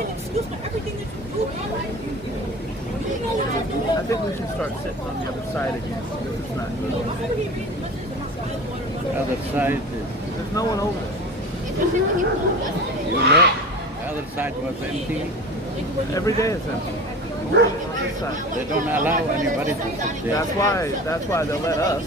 an excuse for everything that you do. You know what you're doing. I think we should start sitting on the other side again. This is not good. The other side, There's no one over there. you look, the other side was empty. Every day is empty. This side. They don't allow anybody to sit there. That's why they'll let us.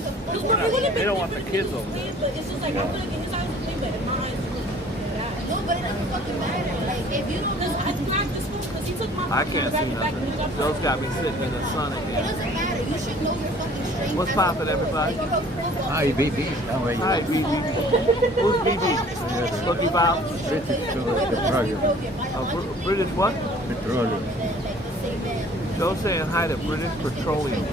They don't want the kids over there. It's just like, I feel like in his eyes, it's way better. In my eyes, it's way better. No, but it doesn't fucking matter. Like, if you don't I cracked this food because he took my I can't see nothing. Joe's got me sitting in the sun it again. doesn't matter. You should know your fucking strength. What's poppin', everybody? Hi, BB. How are you? Hi, BB. Who's BB? Boogie Bob? British petroleum. British what? Petroleum. Joe's saying hi to British Petroleum.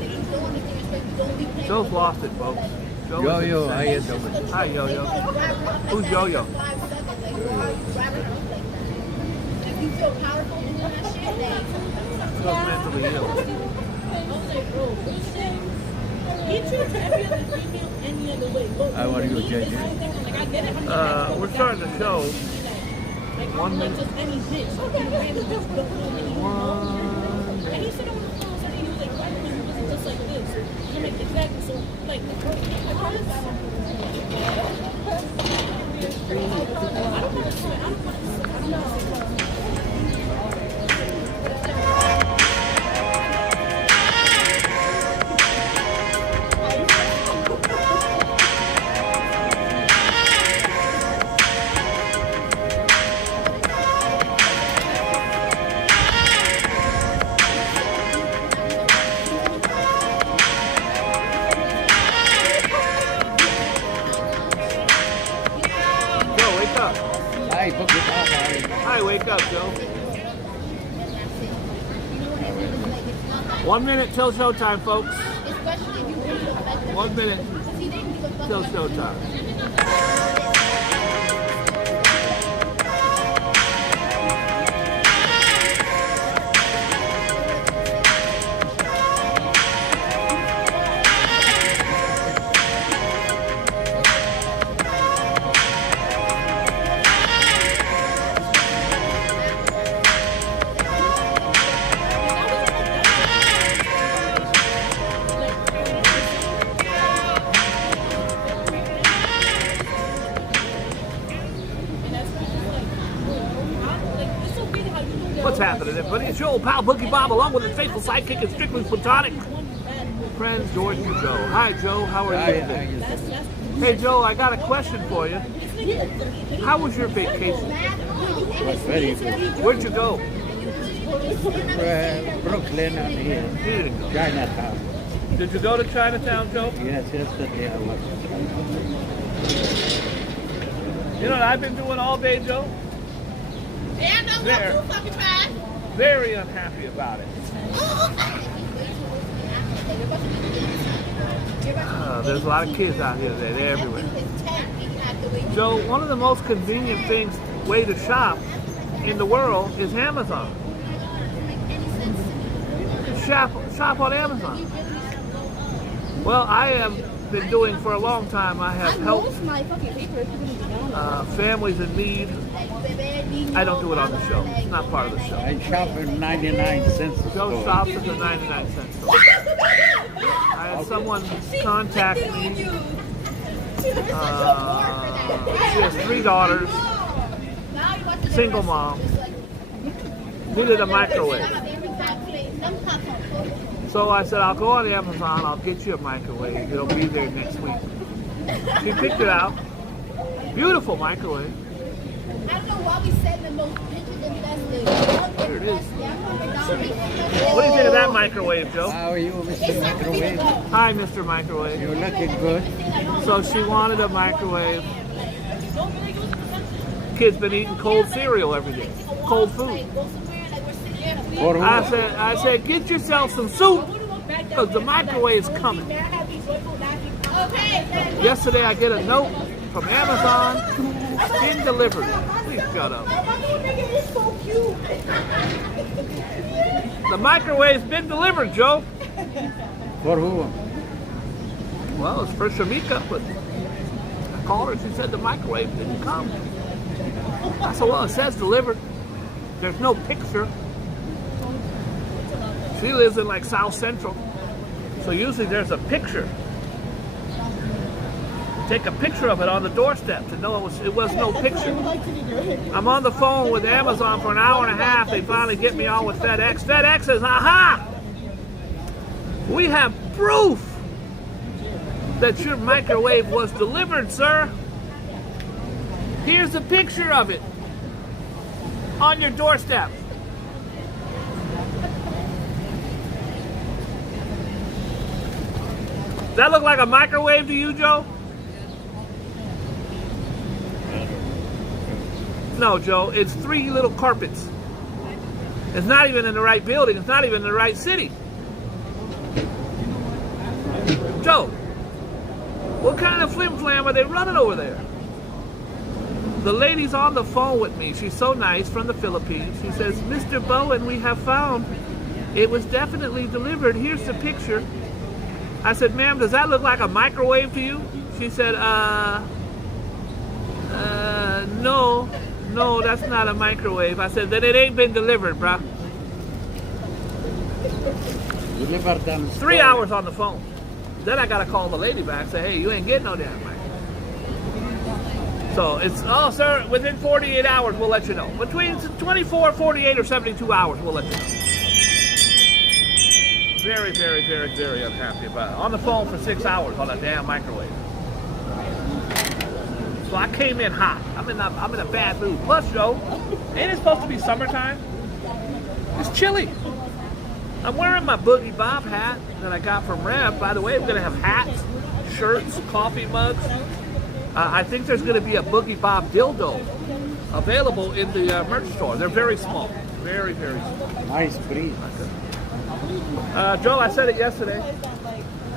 Joe's lost it, folks. Joe is Yo-Yo, how you insane. doing? Hi, Yo-Yo. Who's Yo-Yo? If you feel powerful doing that shit, then Joe's mentally ill. He treats every other female any other way. How are you, JJ? Like, I get it. We're starting the show. Like, 1 minute. just any bitch. Like, any random bitch don't do anything. And he said on the phone, said he was like, white women wasn't just like this. I'm like, exactly. So, like, I don't want to say. Joe, wake up. Hi, Boogie Bob. Hi, wake up, Joe. 1 minute till showtime, folks. especially if you really affect them. 1 minute Because he didn't give a fuck till about showtime. What's happening, everybody? It's your old pal Boogie Bob, along with his faithful sidekick and strictly platonic friend, George and Joe. Hi, Joe. How are you today? Hey, Joe, I got a question for you. How was your vacation? It was very good. Where'd you go? Brooklyn and here, You didn't go. Chinatown. Did you go to Chinatown, Joe? Yes, yesterday I was. You know what I've been doing all day, Joe? Damn, don't go There. too fucking fast. Very unhappy about it. There's a lot of kids out here today. They're everywhere. Joe, one of the most convenient way to shop in the world is Amazon. Shop on Amazon. Well, I have been doing for a long time. I have helped families in need. I don't do it on the show. It's not part of the show. I shop at 99 cents a Joe store. shops at the 99-cent store. I had someone contact me. She has 3 daughters, single mom, needed a microwave. So I said, I'll go on Amazon, I'll get you a microwave. It'll be there next week. She picked it out. Beautiful microwave. I don't know why we send the most pictures and that's There it is. What do you think of that microwave, Joe? How are you, Mr. Microwave? Hi, Mr. Microwave. You're looking good. So she wanted a microwave. Kids been eating cold cereal every day, cold food. For who? I said, get yourself some soup, because the microwave's coming. Yesterday I get a note from Amazon, in delivery. Please shut up. The microwave's been delivered, Joe. For who? Well, it's for Shamika, but I called her. She said the microwave didn't come. I said, well, it says delivered. There's no picture. She lives in like South Central. So usually there's a picture. Take a picture of it on the doorstep to know it was no picture. I'm on the phone with Amazon for an hour and a half. They finally get me on with FedEx. FedEx says, aha! We have proof that your microwave was delivered, sir. Here's a picture of it on your doorstep. Does that look like a microwave to you, Joe? No, Joe, it's 3 little carpets. It's not even in the right building. It's not even in the right city. Joe, what kind of flim-flam are they running over there? The lady's on the phone with me. She's so nice, from the Philippines. She says, Mr. Bowen, we have found it was definitely delivered. Here's the picture. I said, ma'am, does that look like a microwave to you? She said, no, that's not a microwave. I said, then it ain't been delivered, bruh. 3 hours on the phone. Then I gotta call the lady back and say, hey, you ain't getting no damn microwave. So it's, oh, sir, within 48 hours, we'll let you know. Between 24, 48, or 72 hours, we'll let you know. Very, very, very, very unhappy about it. On the phone for 6 hours on a damn microwave. So I came in hot. I'm in a bad mood. Plus, Joe, ain't it supposed to be summertime? It's chilly. I'm wearing my Boogie Bob hat that I got from Rev. By the way, I'm gonna have hats, shirts, coffee mugs. I think there's gonna be a Boogie Bob dildo available in the merch store. They're very small. Very, very small. Nice breeze. Joe, I said it yesterday.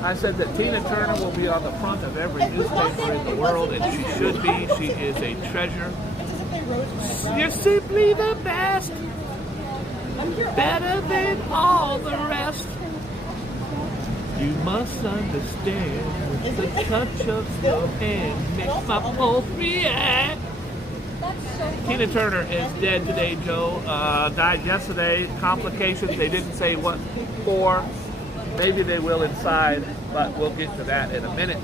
I said that Tina Turner will be on the front of every newspaper in the world, and she should be. She is a treasure. You're simply the best. Better than all the rest. You must understand. The touch of your hand makes my pulse react. Tina Turner is dead today, Joe. Died yesterday. Complications. They didn't say what for. Maybe they will inside, but we'll get to that in a minute.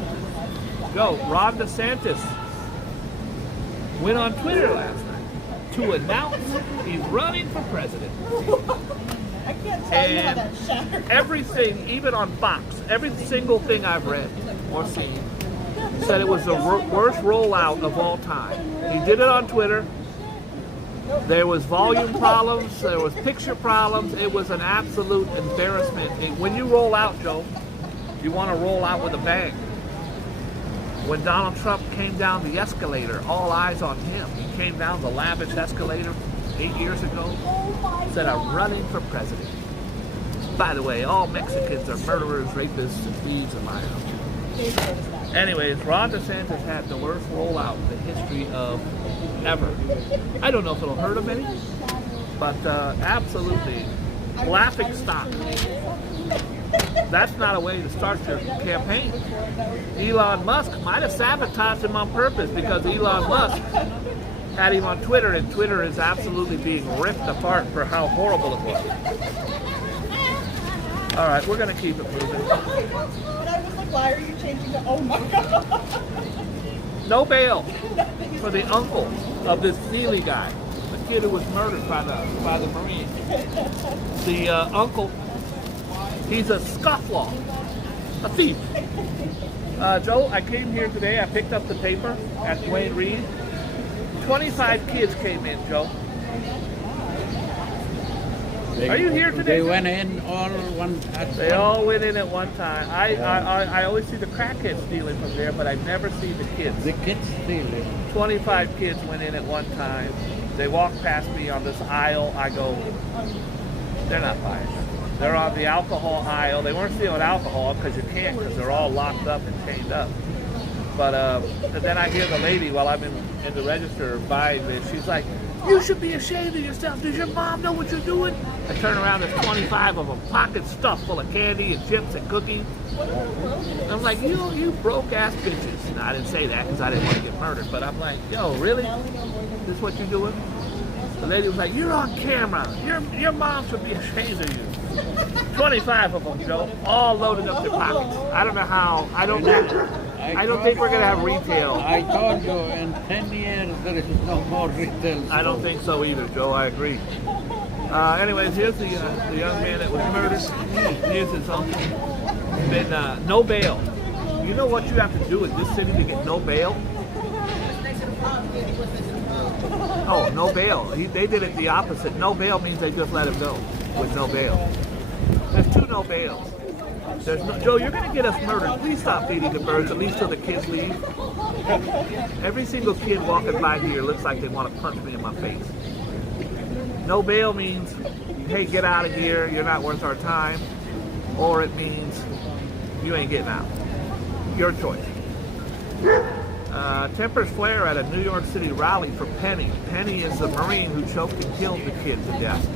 Joe, Ron DeSantis went on Twitter last night to announce he's running for president. I can't tell you how that shattered. Everything, even on Fox, every single thing I've read or seen said it was the worst rollout of all time. He did it on Twitter. There was volume problems. There was picture problems. It was an absolute embarrassment. When you roll out, Joe, you want to roll out with a bang. When Donald Trump came down the escalator, all eyes on him. He came down the lavish escalator 8 years ago, said, I'm running for president. By the way, all Mexicans are murderers, rapists, and thieves in my house. Anyways, Ron DeSantis had the worst rollout in the history of ever. I don't know if it'll hurt him any, but absolutely laughing stock. That's not a way to start your campaign. Elon Musk might have sabotaged him on purpose because Elon Musk had him on Twitter, and Twitter is absolutely being ripped apart for how horrible it was. All right, we're going to keep it moving. And I was like, why are you changing the, oh my God. No bail for the uncle of this Neely guy, the kid who was murdered by the Marines. The uncle, he's a scofflaw, a thief. Joe, I came here today, I picked up the paper at Duane Reade. 25 kids came in, Joe. Are you here today? They went in all one at They all went in at one time. I always see the crackheads stealing from there, but I never see the kids. the kids stealing. 25 kids went in at one time. They walked past me on this aisle. I go, they're not buying it. They're on the alcohol aisle. They weren't stealing alcohol because you can't, because they're all locked up and chained up. But then I hear the lady while I'm in the register buying this. She's like, you should be ashamed of yourself. Does your mom know what you're doing? I turn around, there's 25 of them, pockets stuffed full of candy and chips and cookies. And I'm like, you broke-ass bitches. No, I didn't say that because I didn't want to get murdered. But I'm like, yo, really? This is what you're doing? The lady was like, "You're on camera. Your mom should be ashamed of you." 25 of them, Joe, all loaded up their pockets. I don't know how. I don't think we're gonna have retail. I told you in 10 years there is no more retail. I don't think so either, Joe. I agree. Anyways, here's the young man that was murdered. Here's his uncle. Been no bail. You know what you have to do in this city to get no bail? Oh, no bail. They did it the opposite. No bail means they just let him go with no bail. There's 2 no bails. There's no, Joe, you're going to get us murdered. Please stop feeding the birds, at least till the kids leave. Every single kid walking by here looks like they want to punch me in my face. No bail means, hey, get out of here, you're not worth our time. Or it means you ain't getting out. Your choice. Tempers flare at a New York City rally for Penny. Penny is the Marine who choked and killed the kid to death.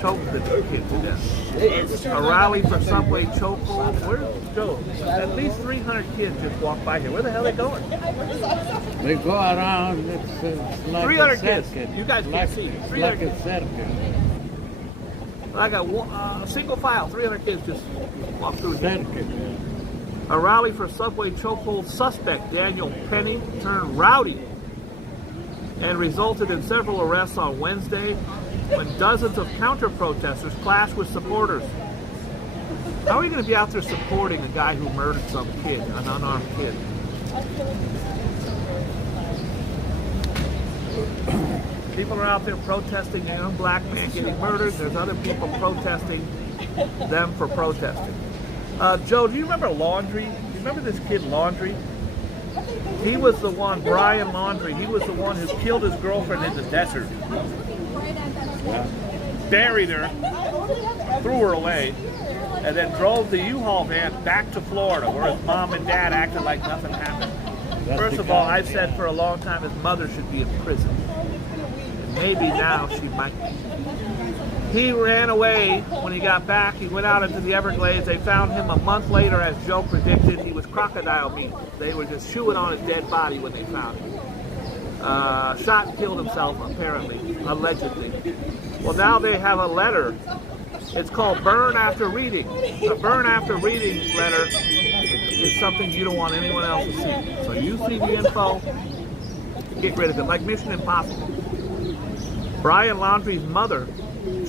Choked the kid to death. A rally for subway chokehold. Where's Joe? At least 300 kids just walked by here. Where the hell are they going? They go around. It's like 300 a kids. circuit. You guys can't see. It's 300 like a circuit. Like a single file, 300 kids just walked through here. Circuit. A rally for subway chokehold suspect Daniel Penny turned rowdy and resulted in several arrests on Wednesday when dozens of counter-protesters clashed with supporters. How are you going to be out there supporting a guy who murdered some kid, an unarmed kid? People are out there protesting a young black man getting murdered. There's other people protesting them for protesting. Joe, do you remember Laundry? Do you remember this kid Laundry? He was the one, Brian Laundry, he was the one who killed his girlfriend in the desert. Buried her, threw her away, and then drove the U-Haul van back to Florida where his mom and dad acted like nothing happened. First of all, I've said for a long time his mother should be in prison. And maybe now she might be. He ran away when he got back. He went out into the Everglades. They found him a month later, as Joe predicted. He was crocodile meat. They were just chewing on his dead body when they found him. Shot and killed himself, apparently, allegedly. Well, now they have a letter. It's called Burn After Reading. A Burn After Reading letter is something you don't want anyone else to see. So you see the info, get rid of it, like Mission Impossible. Brian Laundrie's mother,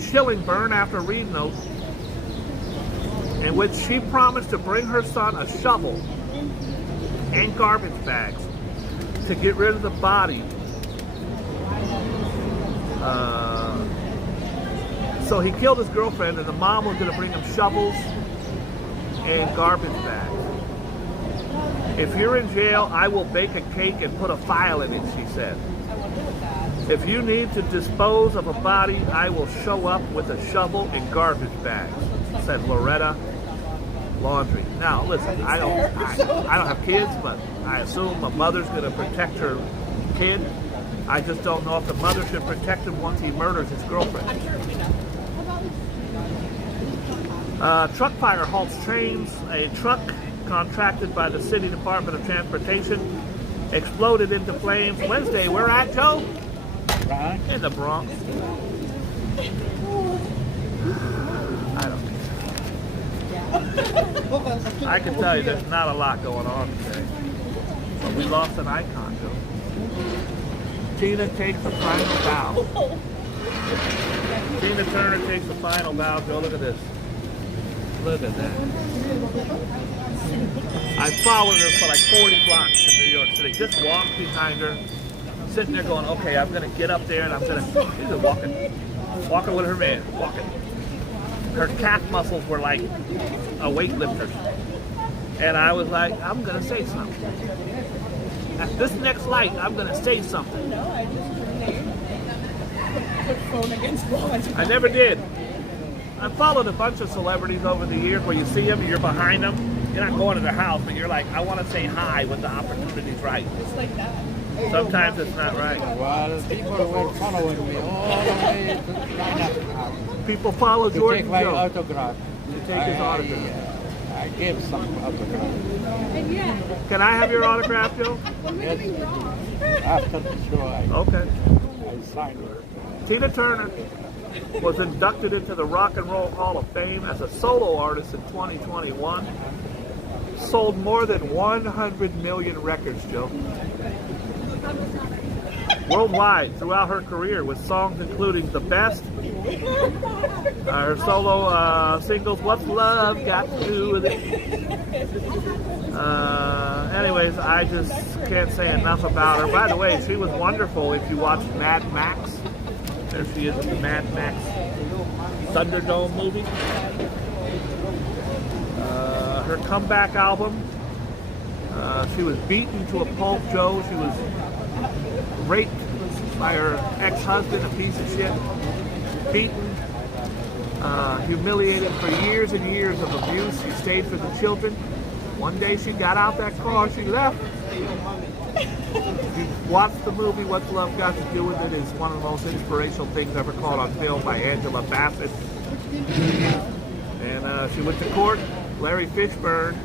chilling Burn After Read note in which she promised to bring her son a shovel and garbage bags to get rid of the body. So he killed his girlfriend, and the mom was going to bring him shovels and garbage bags. If you're in jail, I will bake a cake and put a file in it, she said. If you need to dispose of a body, I will show up with a shovel and garbage bags, said Loretta Laundrie. Now, listen, I don't have kids, but I assume a mother's going to protect her kid. I just don't know if the mother should protect him once he murders his girlfriend. Truck fire halts trains. A truck contracted by the City Department of Transportation exploded into flames Wednesday. Where at, Joe? In the Bronx. I don't think. I can tell you there's not a lot going on today. But we lost an icon, Joe. Tina takes the final bow. Tina Turner takes the final bow. Joe, look at this. Look at that. I followed her for like 40 blocks in New York City. Just walked behind her. Sitting there going, okay, I'm going to get up there and I'm going to, she's just walking with her man, walking. Her calf muscles were like a weightlifter. And I was like, I'm going to say something. At this next light, I'm going to say something. I never did. I've followed a bunch of celebrities over the years where you see them and you're behind them. You're not going to their house, but you're like, I want to say hi when the opportunity's right. It's like that. Sometimes it's not right. Well, people were following me all the way to China. People follow To Jordan take my Joe. autograph. To take his autograph. I gave some autograph. Can I have your autograph, Joe? Yes. After the show, I Okay. signed it. Tina Turner was inducted into the Rock and Roll Hall of Fame as a solo artist in 2021. Sold more than 100 million records, Joe. Worldwide throughout her career with songs including The Best, her solo singles, What's Love Got to Do With It? Anyways, I just can't say enough about her. By the way, she was wonderful if you watched Mad Max. There she is in the Mad Max Thunderdome movie. Her comeback album, she was beaten to a pulp, Joe. She was raped by her ex-husband, a piece of shit. Beaten, humiliated for years and years of abuse. She stayed for the children. One day she got out that car, she left. If you watch the movie, What's Love Got to Do With It, is one of the most inspirational things ever caught on film by Angela Bassett. And she went to court. Larry Fishburne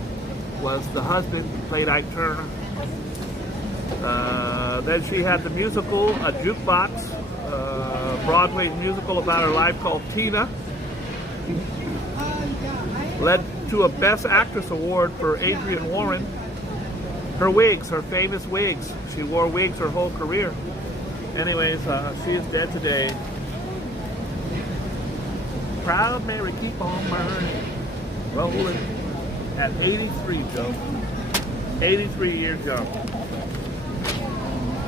was the husband, played Ike Turner. Then she had the musical, A Jukebox, Broadway musical about her life called Tina. Led to a Best Actress award for Adrienne Warren. Her wigs, her famous wigs. She wore wigs her whole career. Anyways, she is dead today. Proud Mary, keep on burning. Rolling at 83, Joe. 83 years young.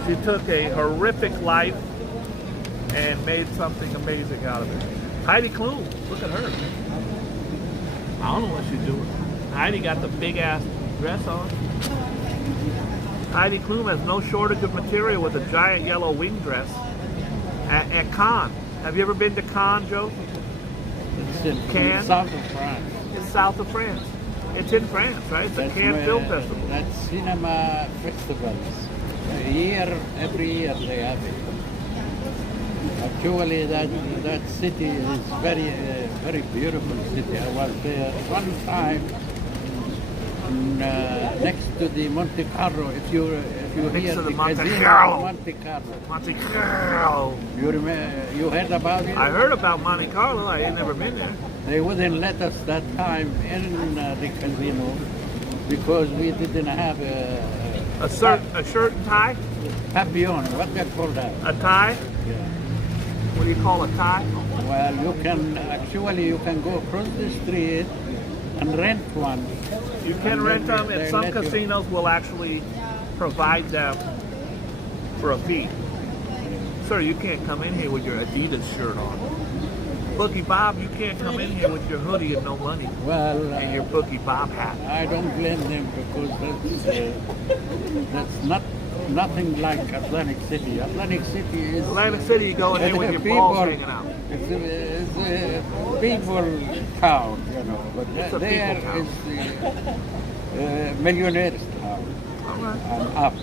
She took a horrific life and made something amazing out of it. Heidi Klum, look at her. I don't know what she's doing. Heidi got the big ass dress on. Heidi Klum has no shortage of material with a giant yellow wing dress at Cannes. Have you ever been to Cannes, Joe? It's in south of France. It's south of France. It's in France, right? It's a Cannes Film Festival. That's cinema festivals. Every year they have it. Actually, that city is very beautiful city. I was there one time next to the Monte Carlo. If you hear to the the Monte casino, Carlo. Monte Carlo. Monte Carlo. You heard about it? I heard about Monte Carlo. I ain't never been there. They wouldn't let us that time in the casino because we didn't have A shirt and tie? papillon. What they call that? A tie? Yeah. What do you call a tie? Well, you can go across the street and rent one. You can rent them, and They some let you. casinos will actually provide them for a fee. Sir, you can't come in here with your Adidas shirt on. Boogie Bob, you can't come in here with your hoodie and no money Well, and your Boogie Bob hat. I don't blame them because that's nothing like Atlantic City. Atlantic City is Atlantic City, you go in there with your balls hanging out. It's a people town, you know, but It's a there people town. is the millionaires town All right. and up.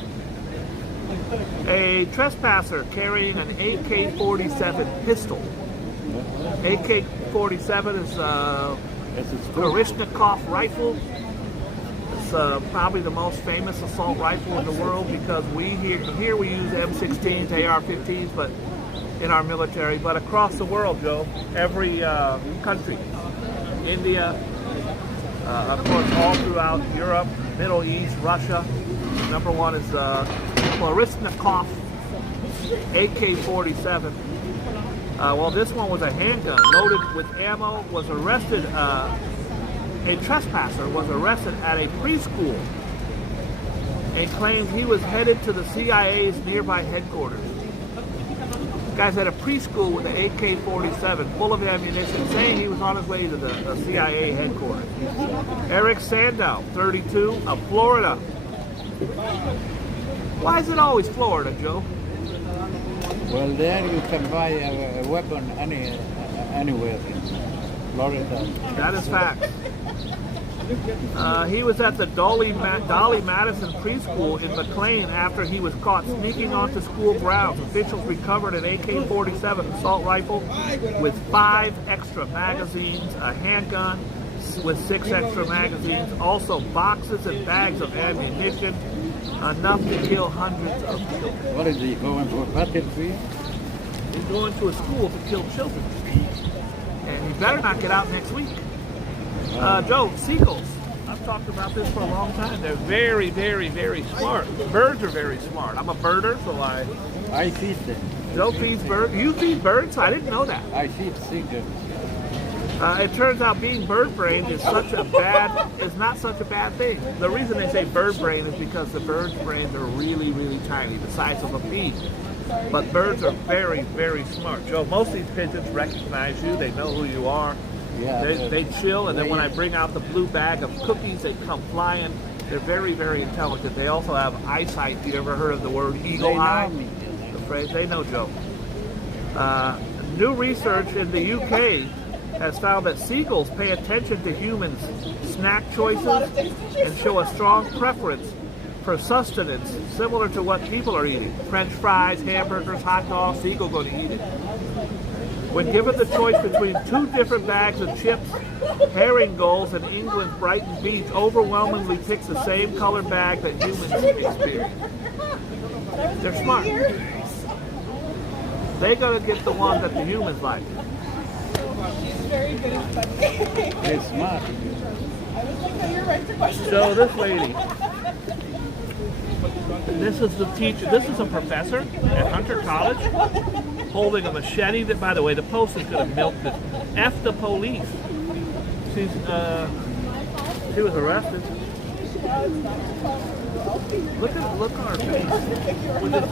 A trespasser carrying an AK-47 pistol. AK-47 is a This is good. Kalashnikov rifle. It's probably the most famous assault rifle in the world because here we use M16s, AR-15s, but in our military. But across the world, Joe, every country, India, of course, all throughout Europe, Middle East, Russia. Number one is Kalashnikov AK-47. Well, this one was a handgun loaded with ammo. Was arrested. A trespasser was arrested at a preschool and claimed he was headed to the CIA's nearby headquarters. Guy's at a preschool with an AK-47 full of ammunition, saying he was on his way to the CIA headquarters. Eric Sandow, 32, of Florida. Why is it always Florida, Joe? Well, there you can buy a weapon anywhere in Florida. That is fact. He was at the Dolly Madison preschool in McLean after he was caught sneaking onto school grounds. Officials recovered an AK-47 assault rifle with 5 extra magazines, a handgun with 6 extra magazines, also boxes and bags of ammunition, enough to kill hundreds of children. What is he going for? Battlefield? He's going to a school to kill children. And he better not get out next week. Joe, seagulls. I've talked about this for a long time. They're very, very, very smart. Birds are very smart. I'm a birder, so I feed them. Joe feeds birds. You feed birds? I didn't know that. I feed seagulls. It turns out being bird brained is not such a bad thing. The reason they say bird brain is because the birds' brains are really, really tiny, the size of a pea. But birds are very, very smart. Joe, most of these pigeons recognize you. They know who you are. Yeah, They chill, and then when I bring out the blue bag of cookies, they come flying. They're very, very intelligent. They also have eyesight. You ever heard of the word eagle eye? The phrase, they know Joe. New research in the UK has found that seagulls pay attention to humans' snack choices and show a strong preference for sustenance, similar to what people are eating. French fries, hamburgers, hot dogs, seagull going to eat it. When given the choice between two different bags of chips, herring gulls in England's Brighton Beach overwhelmingly picks the same colored bag that humans experience. They're smart. They're going to get the one that the humans like. Very good and funny. They're smart. I was like, no, you're right to question. So this lady, this is the teacher, this is a professor at Hunter College holding a machete that, by the way, the Post is going to milk this. F the police. She was arrested. Look on her face with this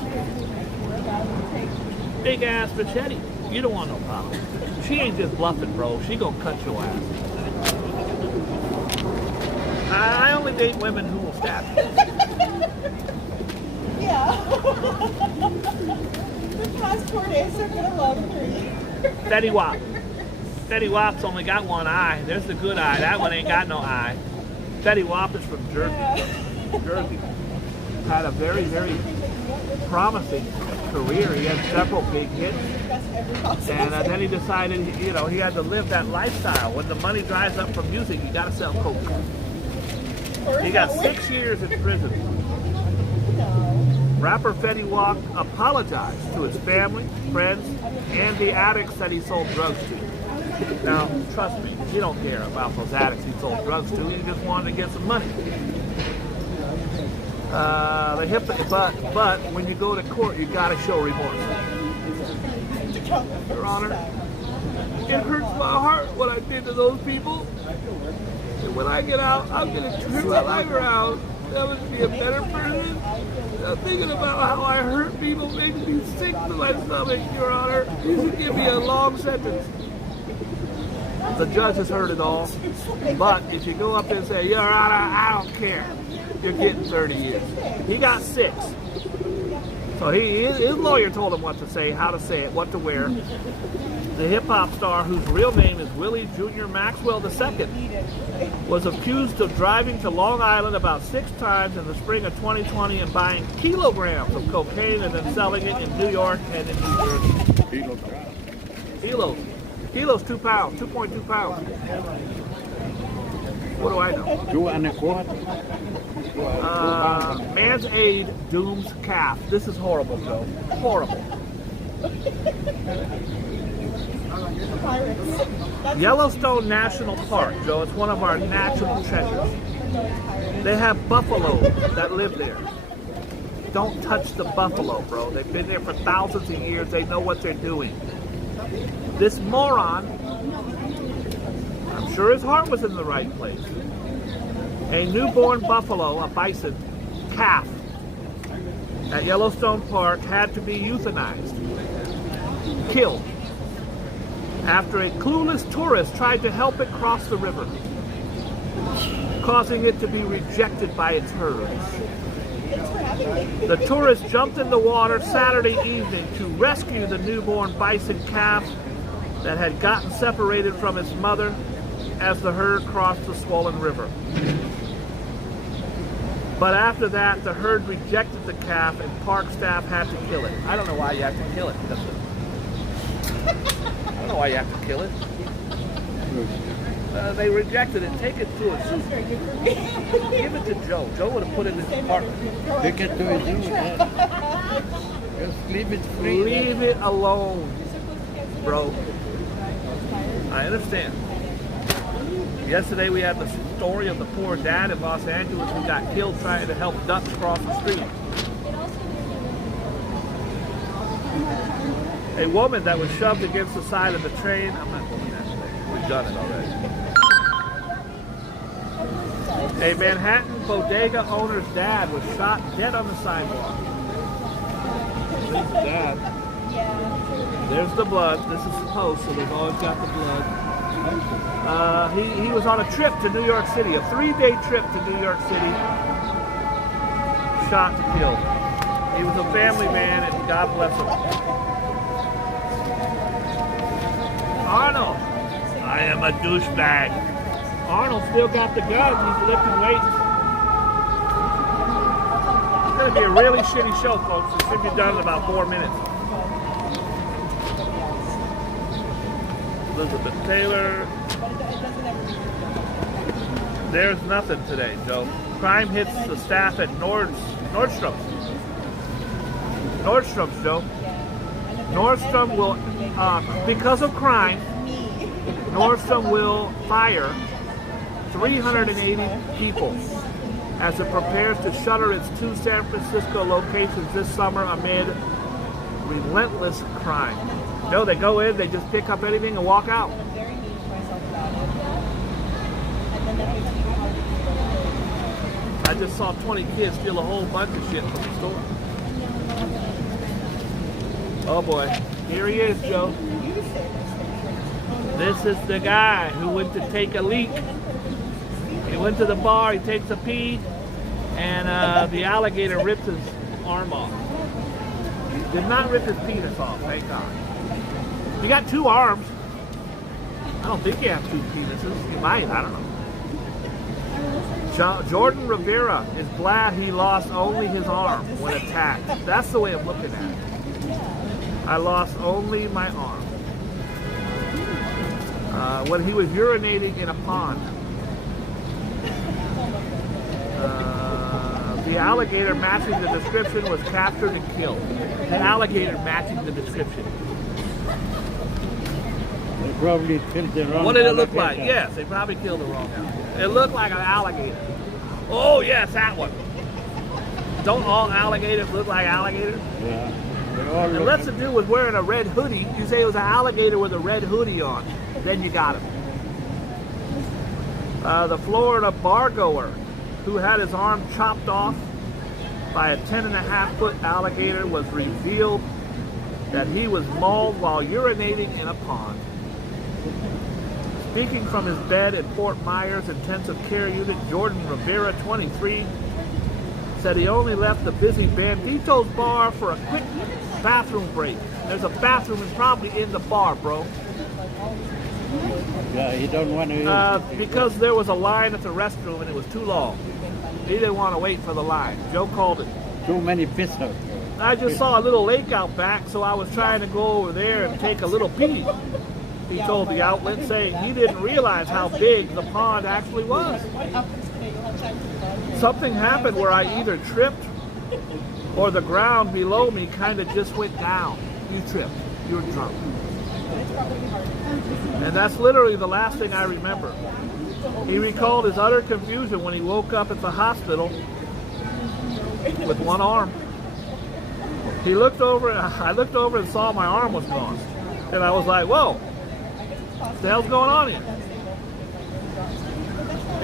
big ass machete. You don't want no problem. She ain't just bluffing, bro. She gonna cut your ass. I only date women who will stab you. Yeah. The past 4 days are gonna love me. Fetty Wap. Fetty Wap's only got one eye. There's the good eye. That one ain't got no eye. Fetty Wap is from Jersey. Jersey. Had a very, very promising career. He had several big hits. And then he decided, he had to live that lifestyle. When the money dries up from music, you got to sell coke. He got 6 years in prison. Rapper Fetty Wap apologized to his family, friends, and the addicts that he sold drugs to. Now, trust me, he don't care about those addicts he sold drugs to. He just wanted to get some money. But when you go to court, you got to show remorse. Your Honor, it hurts my heart what I did to those people. And when I get out, I'm going to turn my life around. That would be a better person. Thinking about how I hurt people makes me sick to my stomach, Your Honor. You should give me a long sentence. The judge has heard it all. But if you go up and say, Your Honor, I don't care, you're getting 30 years. He got 6. So his lawyer told him what to say, how to say it, what to wear. The hip-hop star, whose real name is Willie Jr. Maxwell II, was accused of driving to Long Island about 6 times in the spring of 2020 and buying kilograms of cocaine and then selling it in New York and in New Jersey. Kilos. Kilos, 2 pounds, 2.2 pounds. What do I know? 2 1/4. Man's aid dooms calf. This is horrible, Joe. Horrible. Yellowstone National Park, Joe. It's one of our natural treasures. They have buffalo that live there. Don't touch the buffalo, bro. They've been there for thousands of years. They know what they're doing. This moron, I'm sure his heart was in the right place. A newborn buffalo, a bison, calf at Yellowstone Park had to be euthanized, killed, after a clueless tourist tried to help it cross the river, causing it to be rejected by its herds. The tourist jumped in the water Saturday evening to rescue the newborn bison calf that had gotten separated from its mother as the herd crossed the swollen river. But after that, the herd rejected the calf and park staff had to kill it. I don't know why you have to kill it. I don't know why you have to kill it. They rejected it. Take it to a zoo. Give it to Joe. Joe would have put it in his apartment. They can do it. Just leave it free. Leave it alone, bro. I understand. Yesterday we had the story of the poor dad in Los Angeles who got killed trying to help ducks cross the street. A woman that was shoved against the side of the train. I'm not going that way. We've done it already. A Manhattan bodega owner's dad was shot dead on the sidewalk. His dad. There's the blood. This is the post, so they've always got the blood. He was on a trip to New York City, a 3-day trip to New York City. Shot to kill. He was a family man, and God bless him. Arnold, I am a douchebag. Arnold still got the gun. He's lifting weights. It's going to be a really shitty show, folks. It should be done in about 4 minutes. Elizabeth Taylor. There's nothing today, Joe. Crime hits the staff at Nordstrom's. Nordstrom's, Joe. Nordstrom will, because of crime, Nordstrom will fire 380 people as it prepares to shutter its 2 San Francisco locations this summer amid relentless crime. No, they go in, they just pick up anything and walk out. I just saw 20 kids steal a whole bunch of shit from the store. Oh boy, here he is, Joe. This is the guy who went to take a leak. He went to the bar, he takes a pee, and the alligator ripped his arm off. He did not rip his penis off, thank God. He got 2 arms. I don't think he has 2 penises. He might, I don't know. Jordan Rivera is glad he lost only his arm when attacked. That's the way I'm looking at it. I lost only my arm. When he was urinating in a pond. The alligator matching the description was captured and killed. The alligator matching the description. They probably killed the wrong. What did it look like? Yes, they probably killed the wrong alligator. It looked like an alligator. Oh yes, that one. Don't all alligators look like alligators? Yeah. Unless the dude was wearing a red hoodie, you say it was an alligator with a red hoodie on, then you got him. The Florida bar goer who had his arm chopped off by a 10.5-foot alligator was revealed that he was mauled while urinating in a pond. Speaking from his bed in Fort Myers Intensive Care Unit, Jordan Rivera, 23, said he only left the busy Banditos bar for a quick bathroom break. There's a bathroom probably in the bar, bro. Yeah, he don't want to. Because there was a line at the restroom and it was too long. He didn't want to wait for the line. Joe called it. Too many pissers. I just saw a little lake out back, so I was trying to go over there and take a little pee. He told the outlet, saying he didn't realize how big the pond actually was. Something happened where I either tripped or the ground below me kind of just went down. You tripped. You were drunk. And that's literally the last thing I remember. He recalled his utter confusion when he woke up at the hospital with one arm. I looked over and saw my arm was gone. And I was like, whoa, what the hell's going on here?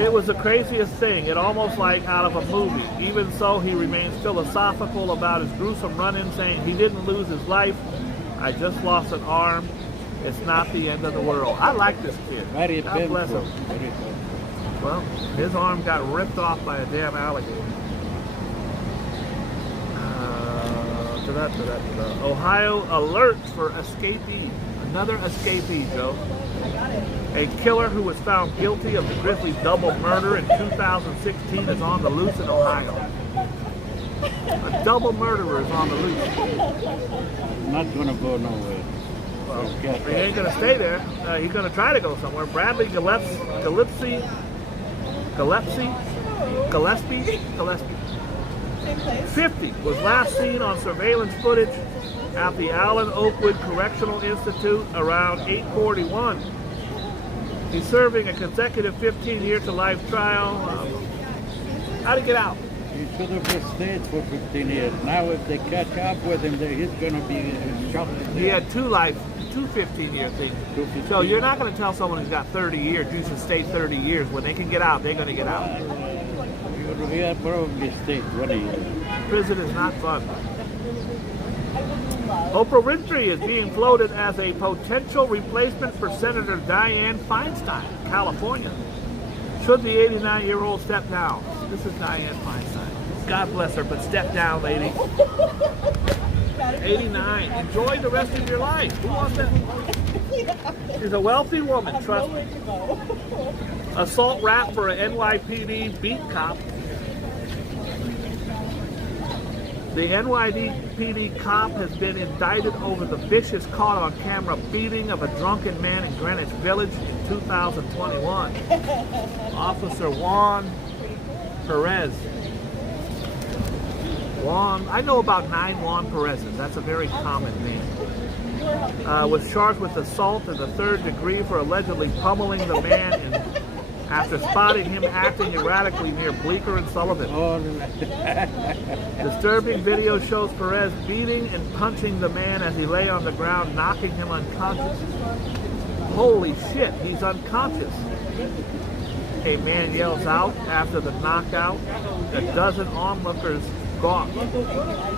It was the craziest thing. It almost like out of a movie. Even so, he remains philosophical about his gruesome run-in, saying he didn't lose his life. I just lost an arm. It's not the end of the world. I like this kid. Very God bless him. Very Well, his arm got ripped off by a damn alligator. Ohio alert for escapee. Another escapee, Joe. A killer who was found guilty of the grisly double murder in 2016 is on the loose in Ohio. A double murderer is on the loose. Not gonna go nowhere. Well, he ain't gonna stay there. He's gonna try to go somewhere. Bradley Gillespie. 50 was last seen on surveillance footage at the Allen Oakwood Correctional Institute around 8:41. He's serving a consecutive 15-year to life trial. How'd he get out? He should have just stayed for 15 years. Now if they catch up with him, he's going to be shot. He had two 15-year things. So you're not going to tell someone who's got 30 years, you should stay 30 years. When they can get out, they're going to get out. He'll probably stay 20 years. Prison is not fun. Oprah Winfrey is being floated as a potential replacement for Senator Dianne Feinstein, California. Should the 89-year-old step down? This is Dianne Feinstein. God bless her, but step down, lady. 89. Enjoy the rest of your life. Who wants that? She's a wealthy woman, trust me. Assault rap for an NYPD beat cop. The NYPD cop has been indicted over the vicious caught-on-camera beating of a drunken man in Greenwich Village in 2021. Officer Juan Perez. I know about 9 Juan Perez's. That's a very common name. Was charged with assault in the 3rd degree for allegedly pummeling the man after spotting him acting erratically near Bleecker and Sullivan. Disturbing video shows Perez beating and punching the man as he lay on the ground, knocking him unconscious. Holy shit, he's unconscious. A man yells out after the knockout. A dozen onlookers gawk.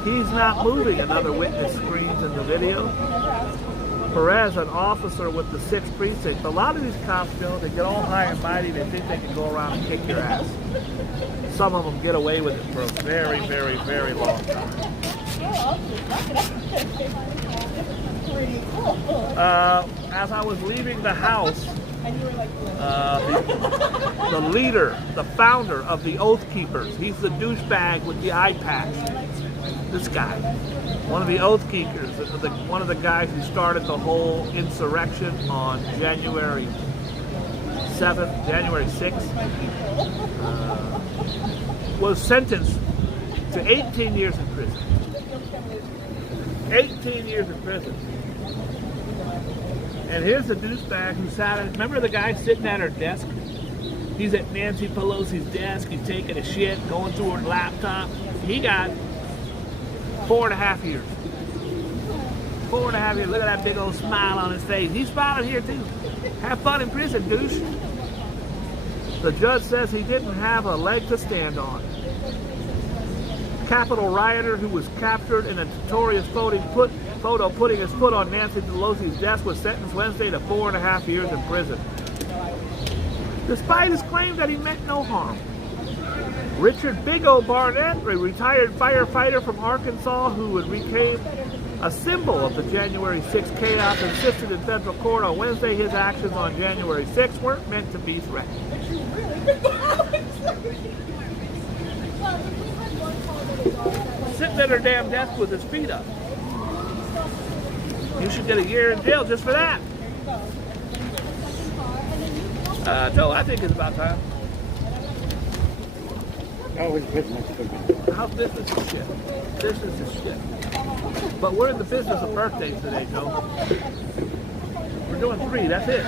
He's not moving, another witness screams in the video. Perez, an officer with the 6th precinct. A lot of these cops, they get all high and mighty. They think they can go around and kick your ass. Some of them get away with it for a very, very, very long time. As I was leaving the house, the leader, the founder of the Oath Keepers, he's the douchebag with the eye patch. This guy, one of the Oath Keepers, one of the guys who started the whole insurrection on January 7th, January 6th, was sentenced to 18 years in prison. 18 years in prison. And here's the douchebag who sat at, remember the guy sitting at her desk? He's at Nancy Pelosi's desk, he's taking a shit, going through her laptop. He got 4.5 years. 4.5 years. Look at that big old smile on his face. He's smiling here too. Have fun in prison, douche. The judge says he didn't have a leg to stand on. Capitol rioter who was captured in a notorious photo putting his foot on Nancy Pelosi's desk was sentenced Wednesday to 4.5 years in prison, despite his claim that he meant no harm. Richard Big O Barnett, a retired firefighter from Arkansas who became a symbol of the January 6th chaos, insisted in federal court on Wednesday his actions on January 6th weren't meant to be threatened. Sitting at her damn desk with his feet up. You should get a year in jail just for that. Joe, I think it's about time. How is business going? How's business is shit? Business is shit. But we're in the business of birthdays today, Joe. We're doing 3, that's it.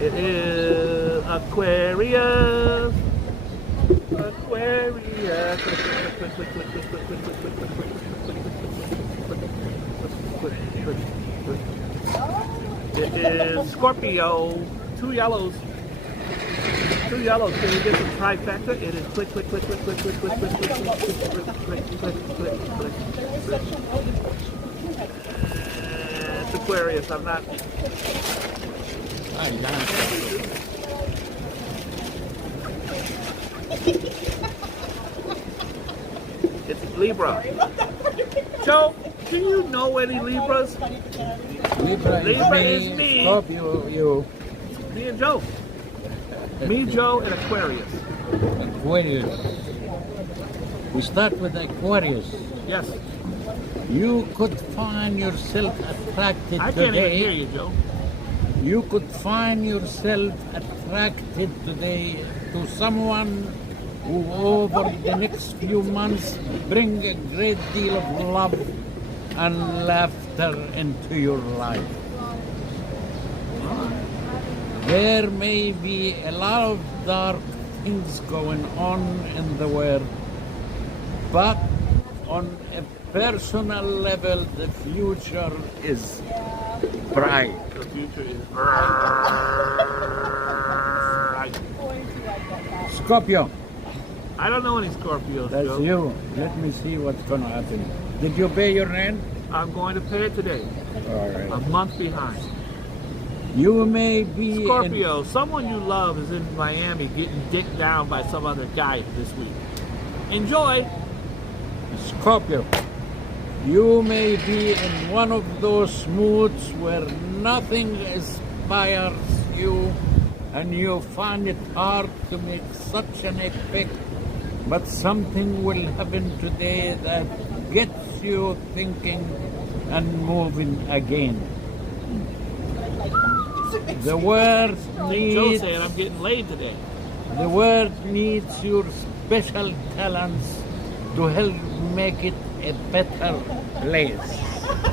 It is Aquarius. Aquarius. It is Scorpio. 2 yellows. 2 yellows. Can we get some trifecta? It is click, click, click, click, click, click, click, click, click, click, click, click, click, click, click. It's Aquarius. I'm not. It's Libra. Joe, do you know any Libras? Libra is me. Scorpio, you. Me and Joe. Me, Joe, and Aquarius. Aquarius. We start with Aquarius. Yes. You could find yourself attracted I can't even today. hear you, Joe. you could find yourself attracted today to someone who over the next few months bring a great deal of love and laughter into your life. There may be a lot of dark things going on in the world, but on a personal level, the future is bright. The future is bright. Scorpio, I don't know any Scorpios, that's Joe. you. Let me see what's going to happen. Did you pay your rent? I'm going to pay it today. All right. A month behind. You may be Scorpio, someone you love is in Miami getting dicked down by some other guy this week. Enjoy. Scorpio, you may be in one of those moods where nothing inspires you and you find it hard to make such an epic, but something will happen today that gets you thinking and moving again. The world Joe needs saying I'm getting laid today. the world needs your special talents to help make it a better place.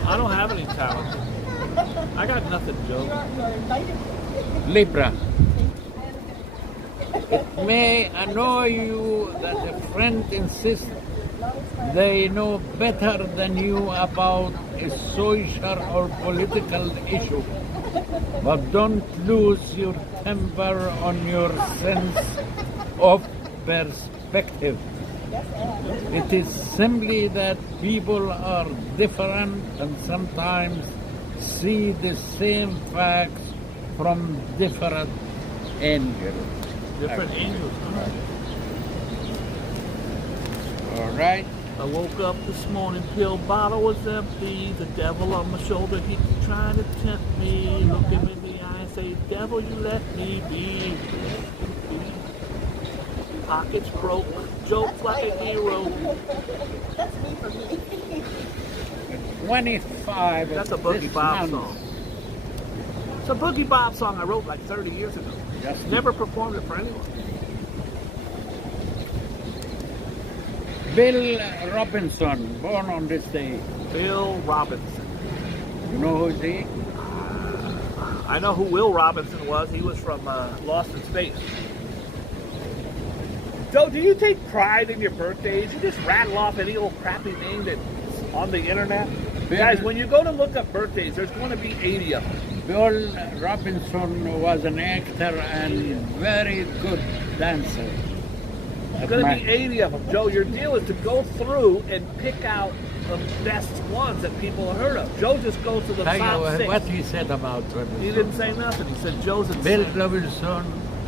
I don't have any talent. I got nothing, Joe. Libra. It may annoy you that a friend insists they know better than you about a social or political issue, but don't lose your temper on your sense of perspective. It is simply that people are different and sometimes see the same facts from different angles. Different angels. All right. I woke up this morning, pill bottle was empty. The devil on my shoulder, he trying to tempt me. Look him in the eye and say, devil, you let me be. Pockets broke, jokes like a hero. That's me for me. 25. That's a of Boogie this Bob month. song. It's a Boogie Bob song I wrote like 30 years ago. Just Never performed it for anyone. Bill Robinson, born on this day. Bill Robinson. You know who is he? I know who Will Robinson was. He was from Lost in Space. Joe, do you take pride in your birthdays? You just rattle off any old crappy name that's on the internet? Bill- Guys, when you go to look up birthdays, there's going to be 80 of them. Bill Robinson was an actor and very good dancer. There's going to be 80 of them. Joe, your deal is to go through and pick out the best ones that people have heard of. Joe just goes to the top six. What he said about Robinson. He didn't say nothing. He said Joe's a Bill Robinson,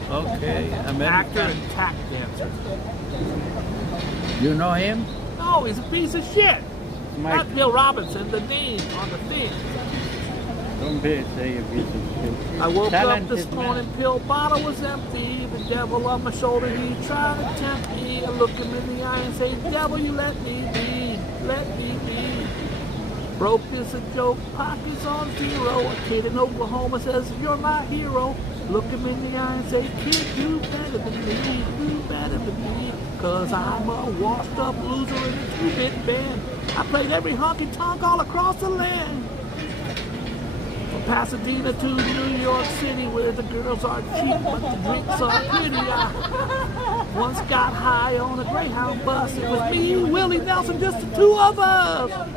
okay, actor American. and tap dancer. You know him? No, he's a piece of shit. Mike. Not Bill Robinson, the name on the thing. Don't be say a piece of shit. I woke up this Talented morning, man. pill bottle was empty. The devil on my shoulder, he tried to tempt me. I look him in the eye and say, devil, you let me be, let me be. Broke is a joke, pockets on zero. A kid in Oklahoma says, you're my hero. Look him in the eye and say, kid, do better than me, do better than me. Cause I'm a washed up loser in a 2-bit band. I played every honky tonk all across the land. From Pasadena to New York City, where the girls are cheap but the drinks are pretty. I once got high on a Greyhound bus. It was me, Willie Nelson, just the two of us.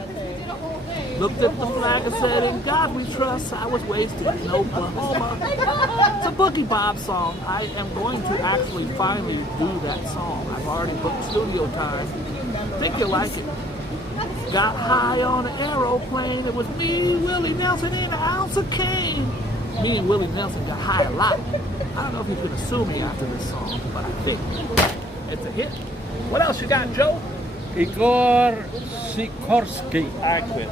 Looked at the flag and said, in God we trust. I was wasted in Oklahoma. It's a Boogie Bob song. I am going to actually finally do that song. I've already booked studio time. Think you'll like it. Got high on an aeroplane. It was me, Willie Nelson, and an ounce of cane. Me and Willie Nelson got high a lot. I don't know if you can sue me after this song, but I think it's a hit. What else you got, Joe? Igor Sikorsky. I quit.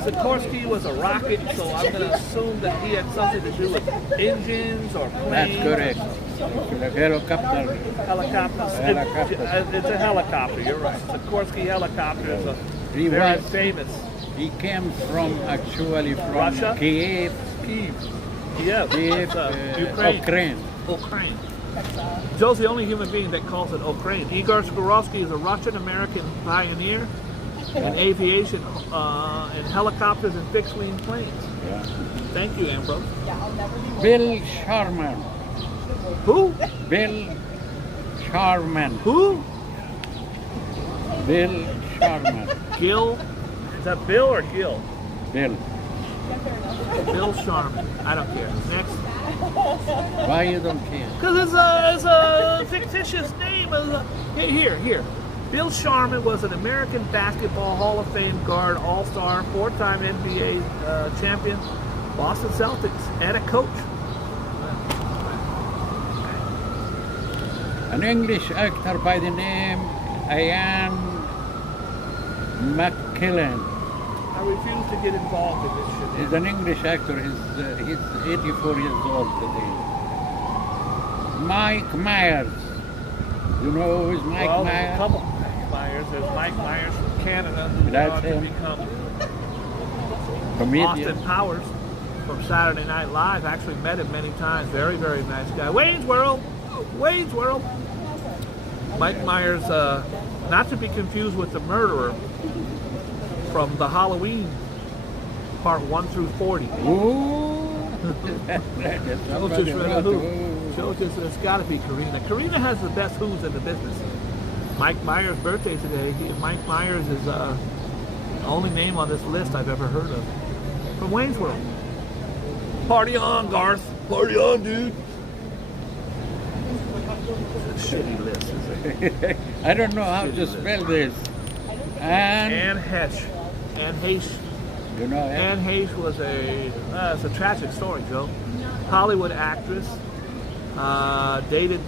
Sikorsky was a rocket, so I'm going to assume that he had something to do with engines or planes. That's correct. The helicopter. Helicopters. Helicopter. It's a helicopter, you're right. Sikorsky helicopter is a He very was- famous. He came from actually from Russia? Kiev. Kiev. Yes, Beef, it's, Ukraine. Ukraine. Ukraine. Joe's the only human being that calls it Ukraine. Igor Skorovsky is a Russian-American pioneer in aviation, in helicopters and fixed-wing planes. Yeah. Thank you, Ambrose. Bill Sharman. Who? Bill Sharman. Who? Bill Sharman. Gil? Is that Bill or Gil? Bill. Bill Sharman. I don't care. Next. Why you don't care? Because it's a fictitious name. Here. Bill Sharman was an American Basketball Hall of Fame guard, all-star, 4-time NBA champion, Boston Celtics, and a coach. An English actor by the name Ian McKellen. I refuse to get involved in this shit. He's an English actor. He's 84 years old today. Mike Myers. You know who is Mike Well, there's Myers? a couple Mike Myers. There's Mike Myers from Canada who went That's on to him. become Comedian. Austin Powers from Saturday Night Live. Actually met him many times. Very, very nice guy. Wayne's World. Mike Myers, not to be confused with the murderer from the Halloween part 1 through 40. Ooh. Joe just read a who. Joe just, it's got to be Karina. Karina has the best who's in the business. Mike Myers' birthday today. Mike Myers is the only name on this list I've ever heard of. From Wayne's World. Party on, Garth. Party on, dude. Shitty list, isn't it? I don't know how to spell this. Anne Heche. Anne Heche. You know, Anne Heche was it's a tragic story, Joe. Hollywood actress, dated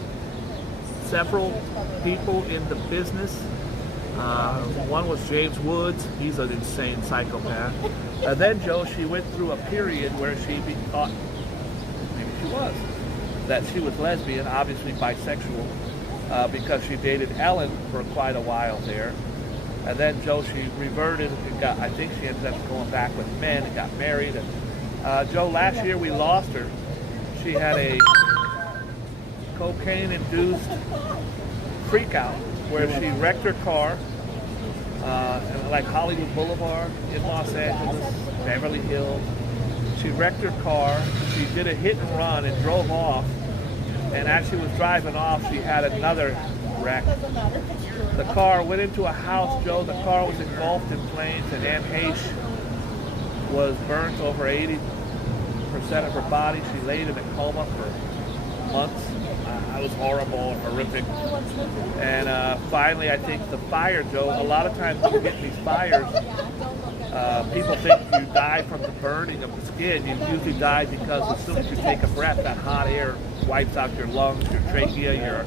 several people in the business. One was James Woods. He's an insane psychopath. And then, Joe, she went through a period where she thought, maybe she was, that she was lesbian, obviously bisexual, because she dated Ellen for quite a while there. And then, Joe, she reverted and I think she ended up going back with men and got married. And, Joe, last year we lost her. She had a cocaine-induced freak out where she wrecked her car, like Hollywood Boulevard in Los Angeles, Beverly Hills. She wrecked her car. She did a hit and run and drove off. And as she was driving off, she had another wreck. The car went into a house, Joe. The car was engulfed in flames, and Anne Heche was burnt over 80% of her body. She laid in a coma for months. It was horrible and horrific. And finally, I think the fire, Joe, a lot of times when you get these fires, people think you die from the burning of the skin. You usually die because as soon as you take a breath, that hot air wipes out your lungs, your trachea, your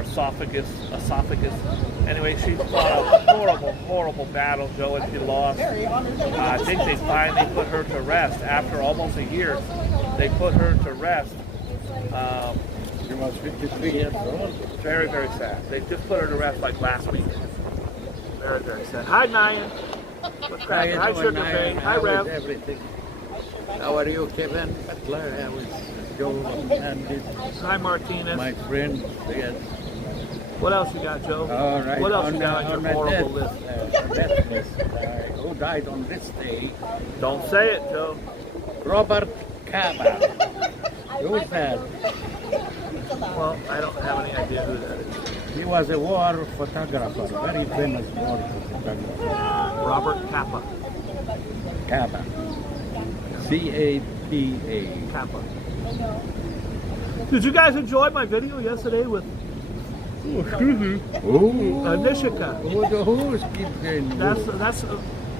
esophagus. Anyway, she fought a horrible, horrible battle, Joe, and she lost. I think they finally put her to rest. After almost a year, they put her to rest. she was 53 years old. Very, very sad. They just put her to rest like last week. Very, very sad. Hi, Nyan. What's cracking? Hi, Sugar Bay. Hi, Rev. Everything. How are you, Kevin Butler? How is Joe and this, Hi, Martinez. my friend? Yes. What else you got, Joe? All right. What else you got on your horrible death, list? death list, who died on this day? Don't say it, Joe. Robert Capa. Who is that? Well, I don't have any idea who that is. He was a war photographer, very famous war photographer. Robert Capa. Capa. C-A-P-A. Kappa. Did you guys enjoy my video yesterday with Nishika? Who's keeping? That's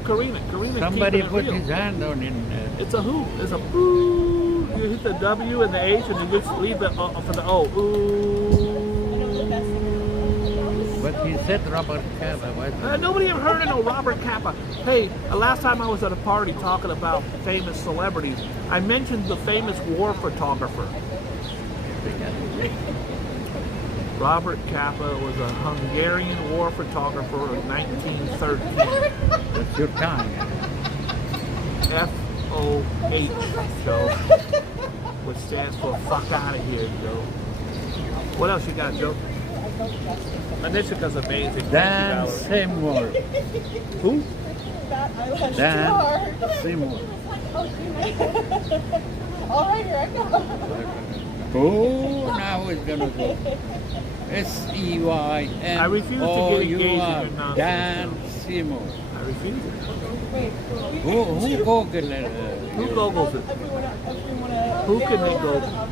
Karina. Karina. Somebody keeping it put real. his hand on it. It's a who. It's a ooh. You hit the W and the H and you just leave it for the O. Ooh. But he said Robert Capa. Nobody ever heard of no Robert Capa. Hey, last time I was at a party talking about famous celebrities, I mentioned the famous war photographer. Robert Capa was a Hungarian war photographer of 1913. That's your time. F-O-H, Joe. which stands for fuck out of here, Joe. What else you got, Joe? Anishika's amazing. Dan Seymour. Who? Dan Seymour. All right, here I go. Oh, now it's gonna go. I refuse to get engaged in your S-E-Y-M-O-U-R. nonsense. Dan Seymour. I refuse it. Who Googled it? Who Googles it? Who can they Google?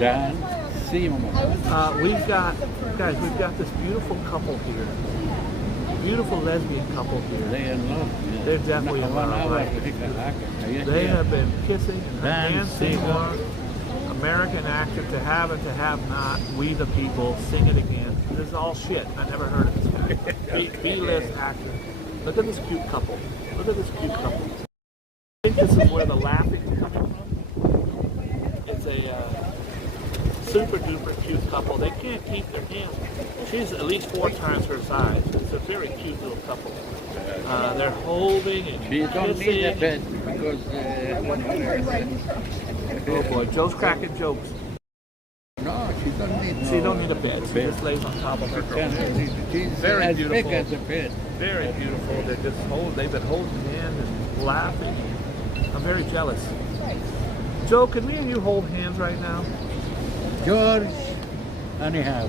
Dan Seymour. We've got this beautiful couple here. Beautiful lesbian couple here. They in love. They're definitely in love, right? They have been kissing. Dan Dan Seymour, American actor, To Have and To Have Not, We the People, Sing It Again. This is all shit. I never heard of this guy. B-list actor. Look at this cute couple. Look at this cute couple. I think this is where the laughing is coming from. It's a super duper cute couple. They can't keep their hands. She's at least 4 times her size. It's a very cute little couple. They're holding and She don't need a kissing. bed because Oh boy, Joe's cracking jokes. no, she don't need. She don't need a bed. She just lays on top of her girlfriend. She's Very as big beautiful. as a bed. Very beautiful. They've been holding hands and laughing. I'm very jealous. Joe, can me and you hold hands right now? George, anyhow.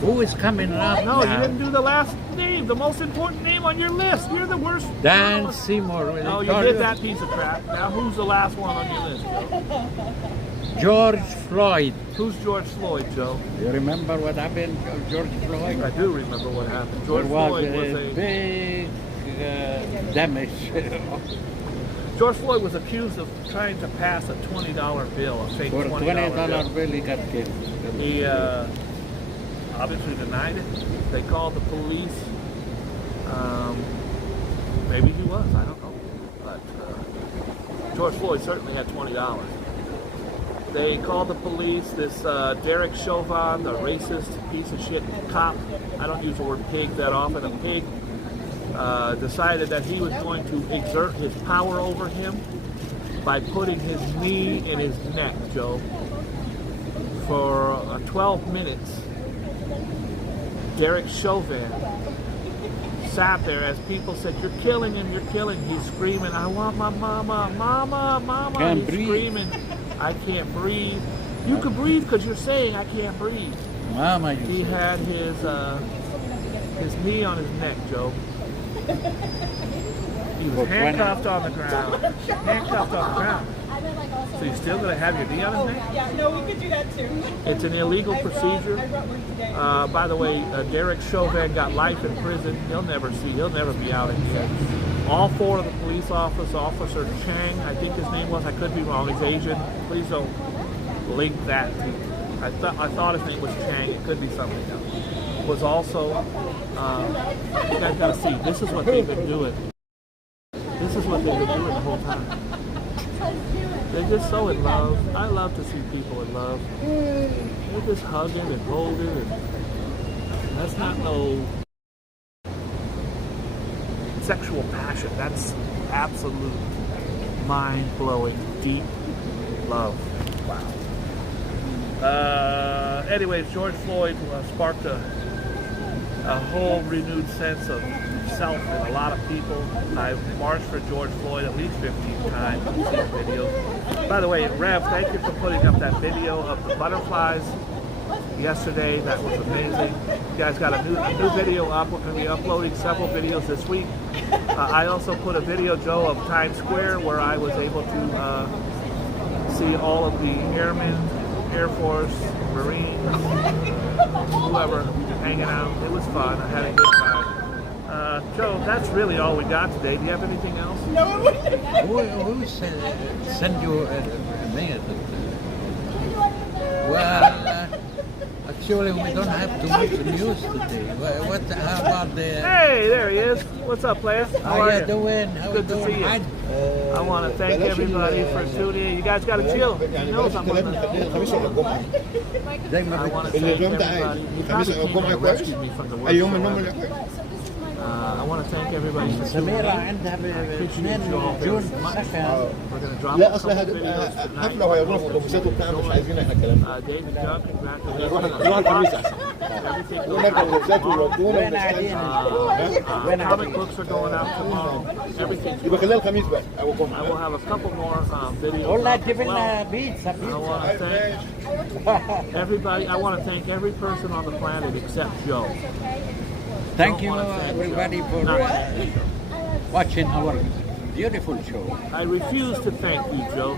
Who is coming up No, you now? didn't do the last name, the most important name on your list. You're the worst. Dan Seymour. No, you did that piece of crap. Now who's the last one on your list, Joe? George Floyd. Who's George Floyd, Joe? You remember what happened to George Floyd? I do remember what happened. There George was Floyd was a big damage. George Floyd was accused of trying to pass a $20 bill, a fake For $20 $20 bill, he got killed. He obviously denied it. They called the police. Maybe he was, I don't know. But George Floyd certainly had $20. They called the police. This Derek Chauvin, the racist piece of shit cop, I don't use the word pig that often, a pig, decided that he was going to exert his power over him by putting his knee in his neck, Joe. For 12 minutes, Derek Chauvin sat there as people said, "You're killing him, you're killing him." He's screaming, "I want my mama, mama, mama." Can't He's breathe. screaming, "I can't breathe." You can breathe because you're saying, "I can't breathe." Mama, you He said. had his knee on his neck, Joe. He was For handcuffed on the ground. Handcuffed on the ground. So you're still going to have your knee on his neck? Yeah, no, we could do that too. It's an illegal procedure. I brought work today. By the way, Derek Chauvin got life in prison. He'll never be out again. All 4 of the police officers, Officer Chang, I think his name was, I could be wrong, he's Asian. Please don't link that to, I thought his name was Chang, it could be something else. Was also, you guys gotta see, this is what they've been doing. This is what they've been doing the whole time. They're just so in love. I love to see people in love. They're just hugging and holding, and that's not no sexual passion. That's absolute mind-blowing, deep love. Wow. Anyways, George Floyd sparked a whole renewed sense of self in a lot of people. I've marched for George Floyd at least 15 times. I've seen videos. By the way, Rev, thank you for putting up that video of the butterflies yesterday. That was amazing. You guys got a new video up. We're going to be uploading several videos this week. I also put a video, Joe, of Times Square where I was able to see all of the airmen, Air Force, Marines, whoever hanging out. It was fun. I had a good time. Joe, that's really all we got today. Do you have anything else? No, it wouldn't. Who sent you a mail? Well, actually, we don't have too much news today. How about the... Hey, there he is. What's up, player? How are you doing? How Good to you see doing? you. I want to thank everybody for tuning in. You guys got to chill. He knows I'm on the... I want to thank everybody. He probably came and rescued me from the worst. I want to thank everybody for tuning in. سميرة I عندها appreciate you all جون very much. سكن. We're going to drop لا a اصلا couple videos tonight. حفله وهيروحوا في الاتوبيسات وبتاع مش عايزين احنا الكلام ده. David John, congratulations. نروح الخميس احسن. Everything نروح نركب الاتوبيسات ويودونا وين قاعدين؟ comic books are going out tomorrow. Everything's يبقى خليها الخميس بقى او I الجمعه. will have a couple more videos. والله out as جيب لنا well. بيتزا I want to thank everybody. I want to thank every person on the planet except Joe. Thank you everybody for watching our beautiful show. I refuse to thank you, Joe.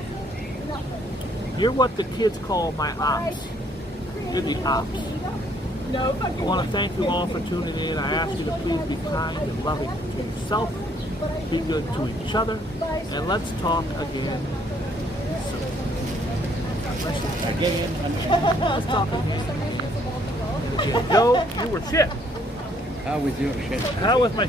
You're what the kids call my ops. You're the ops. I want to thank you all for tuning in. I ask you to please be kind and loving to yourself, be good to each other, and let's talk again soon. Let's talk again. Joe, you were shit. How was your shit? How was my